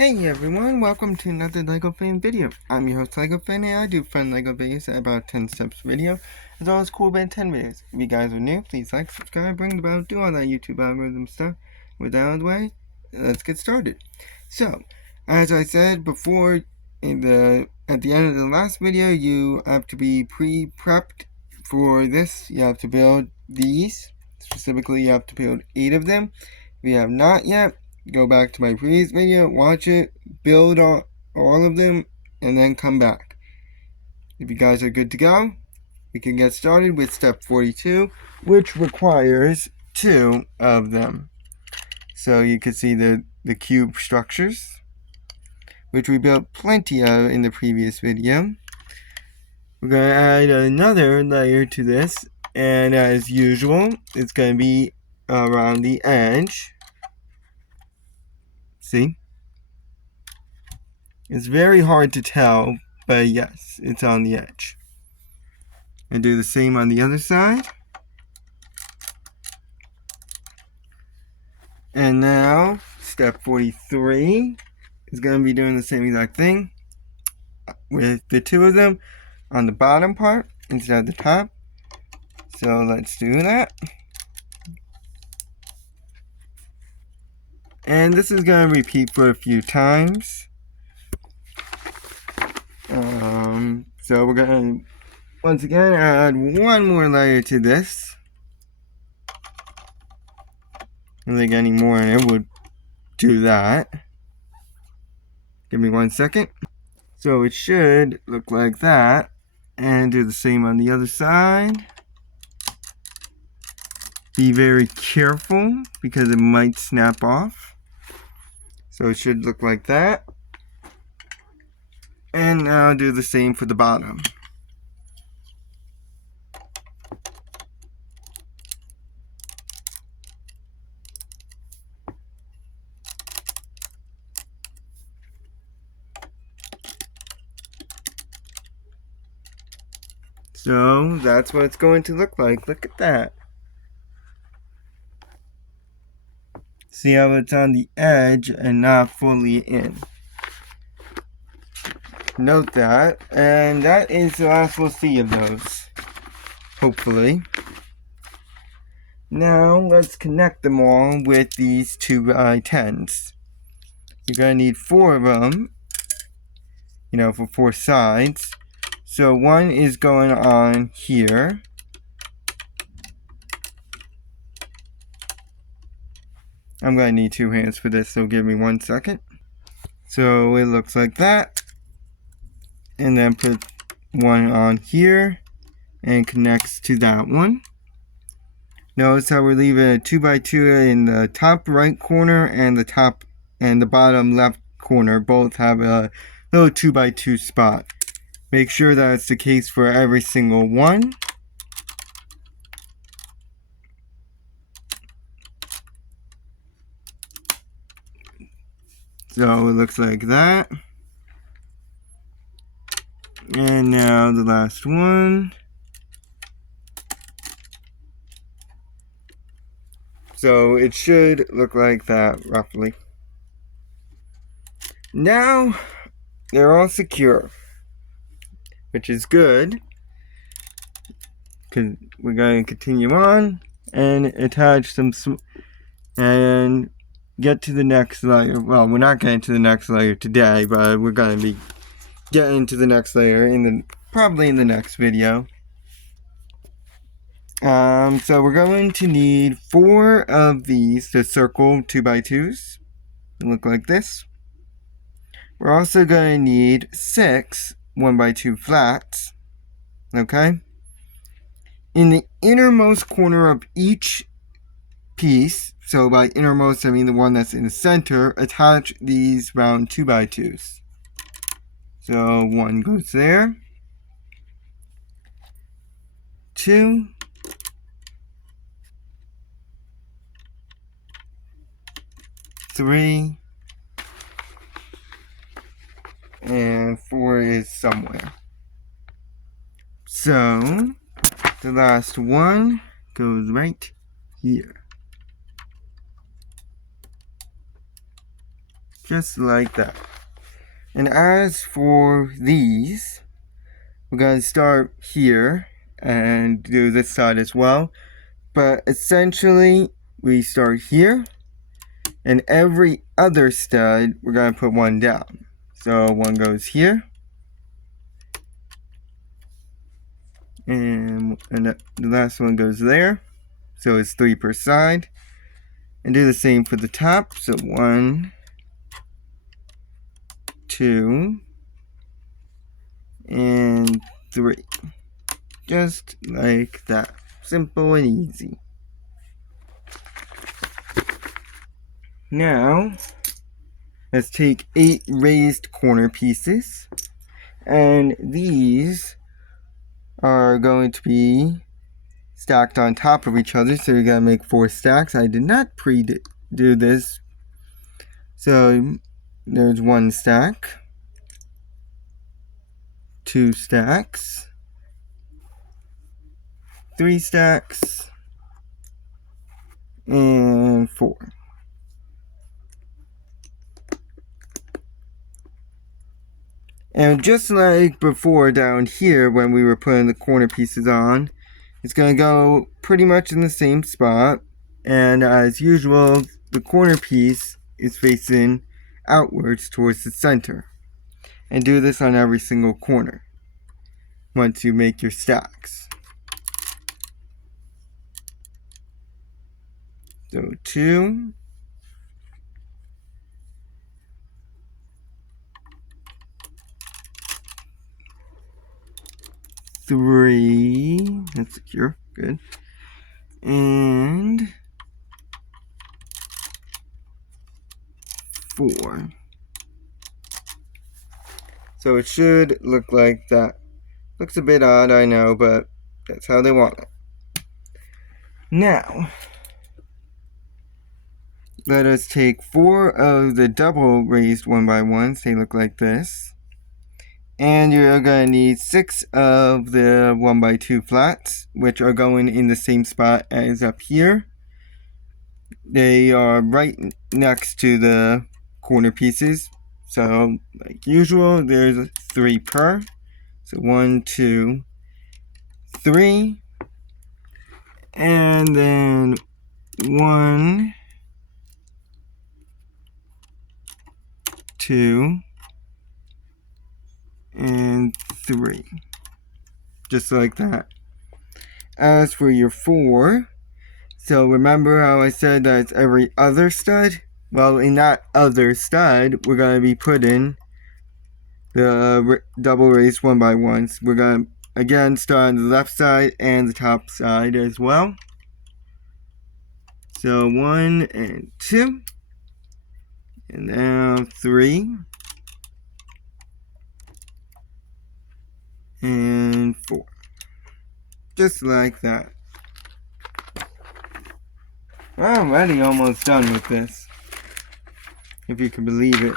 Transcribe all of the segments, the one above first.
Hey everyone, welcome to another LEGO Fan video. I'm your host LEGO Fan and I do fun LEGO videos at about 10 steps video, as well as cool Ben 10 videos. If you guys are new, please like, subscribe, ring the bell, do all that YouTube algorithm stuff. With that out of the way, let's get started. So, as I said before, at the end of the last video, you have to be pre-prepped for this. You have to build these. Specifically, you have to build 8 of them. If you have not yet, go back to my previous video, watch it, build all of them, and then come back. If you guys are good to go, we can get started with step 42, which requires 2 of them. So you can see the cube structures, which we built plenty of in the previous video. We're going to add another layer to this, and as usual, it's going to be around the edge. See? It's very hard to tell, but yes, it's on the edge. And do the same on the other side. And now, step 43 is going to be doing the same exact thing with the 2 of them on the bottom part instead of the top. So let's do that. And this is going to repeat for a few times. So we're going to once again add one more layer to this. I don't think any more in it would do that. Give me 1 second. So it should look like that. And do the same on the other side. Be very careful because it might snap off. So it should look like that. And now do the same for the bottom. So that's what it's going to look like. Look at that. See how it's on the edge and not fully in. Note that, and that is the last we'll see of those, hopefully. Now let's connect them all with these 2x10s. You're going to need 4 of them, for 4 sides. So one is going on here. I'm going to need 2 hands for this, so give me 1 second. So it looks like that. And then put one on here and connects to that one. Notice how we're leaving a 2x2 in the top right corner and the top and the bottom left corner both have a little 2x2 spot. Make sure that it's the case for every single one. So it looks like that. And now the last one. So it should look like that roughly. Now they're all secure, which is good, because we're going to continue on and attach some and get to the next layer. Well, we're not getting to the next layer today, but we're going to be getting to the next layer probably in the next video. So we're going to need 4 of these to circle 2x2s. Look like this. We're also going to need 6 1x2 flats. Okay? In the innermost corner of each piece, so by innermost I mean the one that's in the center, attach these round 2x2s. So 1 goes there. 2. 3. And 4 is somewhere. So the last one goes right here. just like that. And as for these, we're going to start here and do this side as well. But essentially, we start here, and every other stud, we're going to put one down. So one goes here, and the last one goes there. So it's 3 per side. And do the same for the top. So 1, 2, and 3. Just like that. Simple and easy. Now, let's take 8 raised corner pieces. And these are going to be stacked on top of each other. So you're going to make 4 stacks. I did not do this. So there's 1 stack, 2 stacks, 3 stacks, and 4. And just like before down here when we were putting the corner pieces on, it's going to go pretty much in the same spot. And as usual, the corner piece is facing outwards towards the center. And do this on every single corner once you make your stacks. So 2, 3, that's secure, good, and 4. So it should look like that. Looks a bit odd, I know, but that's how they want it. Now, let us take 4 of the double raised 1x1s. They look like this. And you're going to need 6 of the 1x2 flats, which are going in the same spot as up here. They are right next to the corner pieces. So, like usual, there's 3 per. So 1, 2, 3. And then 1, 2, and 3. Just like that. As for your 4, so remember how I said that it's every other stud? Well, in that other stud, we're going to be putting the double raised 1x1s. We're going to again start on the left side and the top side as well. So 1 and 2. And now 3. And 4. Just like that. I'm already almost done with this, if you can believe it.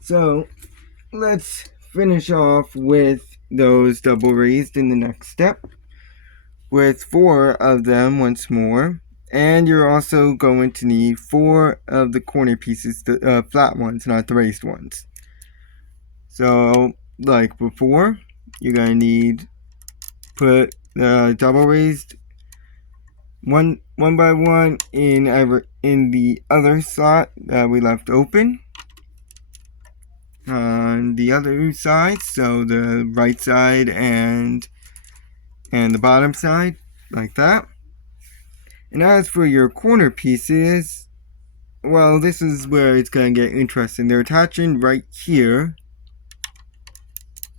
So let's finish off with those double raised in the next step with 4 of them once more. And you're also going to need 4 of the corner pieces, the flat ones, not the raised ones. So like before, you're going to need put the double raised 1x1 in the other slot that we left open on the other side, so the right side and the bottom side, like that. And as for your corner pieces, well, this is where it's going to get interesting. They're attaching right here,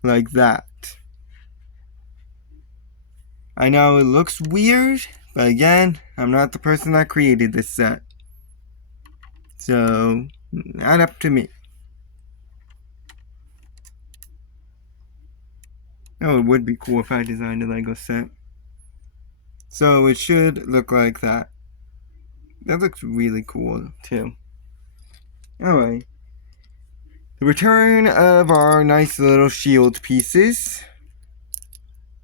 like that. I know it looks weird, but again, I'm not the person that created this set. So, not up to me. Oh, it would be cool if I designed a Lego set. So it should look like that. That looks really cool, too. Alright. The return of our nice little shield pieces.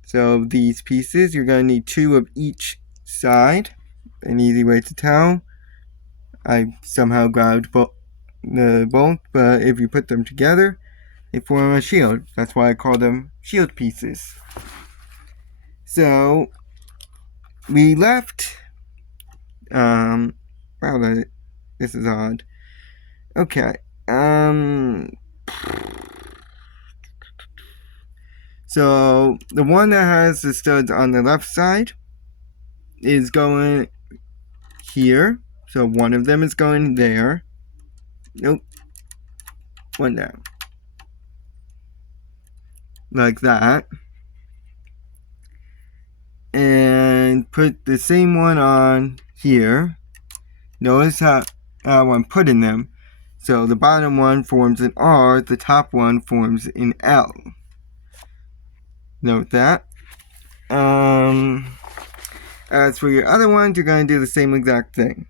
So these pieces, you're going to need 2 of each side. An easy way to tell. I somehow grabbed the bolt, but if you put them together, they form a shield. That's why I call them shield pieces. So we left. Wow, this is odd. Okay. So the one that has the studs on the left side is going here. So one of them is going there. Nope. One down. Like that. And put the same one on here. Notice how I'm putting them. So the bottom one forms an R, the top one forms an L. Note that. As for your other ones, you're going to do the same exact thing.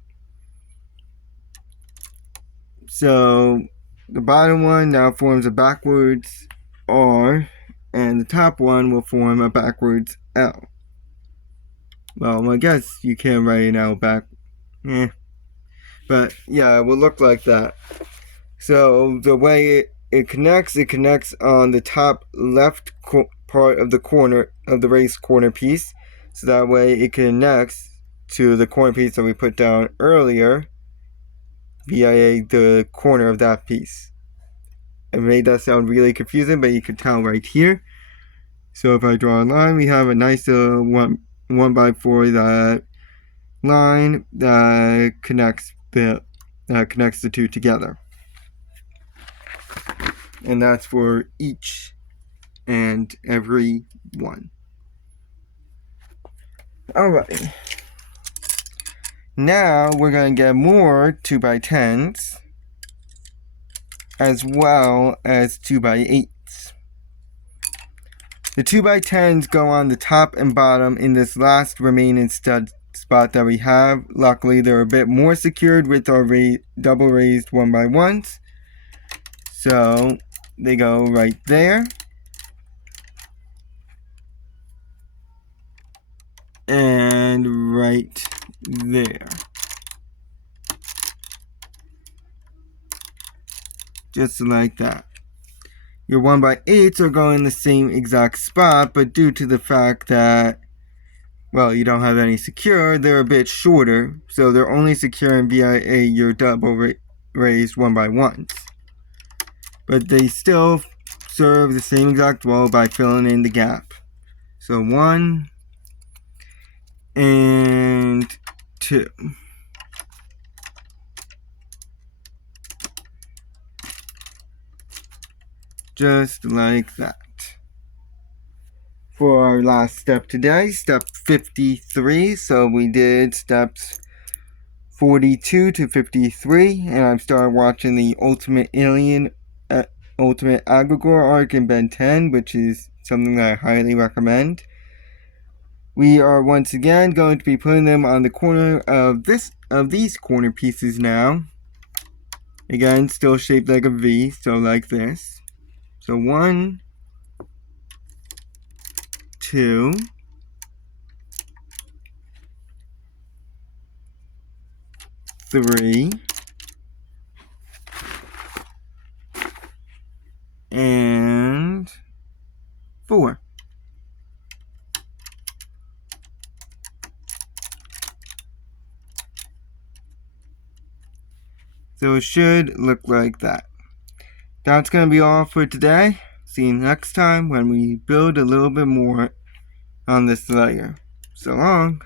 So the bottom one now forms a backwards R, and the top one will form a backwards L. Well, I guess you can write an L back. But yeah, it will look like that. So the way it connects on the top left part of the corner of the raised corner piece. So that way it connects to the corner piece that we put down earlier via the corner of that piece. I made that sound really confusing, but you can tell right here. So if I draw a line, we have a nice 1x4 that line that connects the two together. And that's for each and every one. Alright. Now we're going to get more 2x10s as well as 2x8s. The 2x10s go on the top and bottom in this last remaining stud spot that we have. Luckily, they're a bit more secured with our double raised 1x1s. So they go right there. And right there. Just like that. Your 1x8s are going in the same exact spot, but due to the fact that, well, you don't have any secure, they're a bit shorter, so they're only securing via your double raised 1x1s. But they still serve the same exact role by filling in the gap. So 1 and 2. Just like that. For our last step today, step 53. So we did steps 42 to 53, and I've started watching the Ultimate Alien, Ultimate Agregor arc in Ben 10, which is something that I highly recommend. We are once again going to be putting them on the corner of these corner pieces now. Again, still shaped like a V, so like this. So 1, 2, 3, and 4. So it should look like that. That's going to be all for today. See you next time when we build a little bit more on this layer. So long.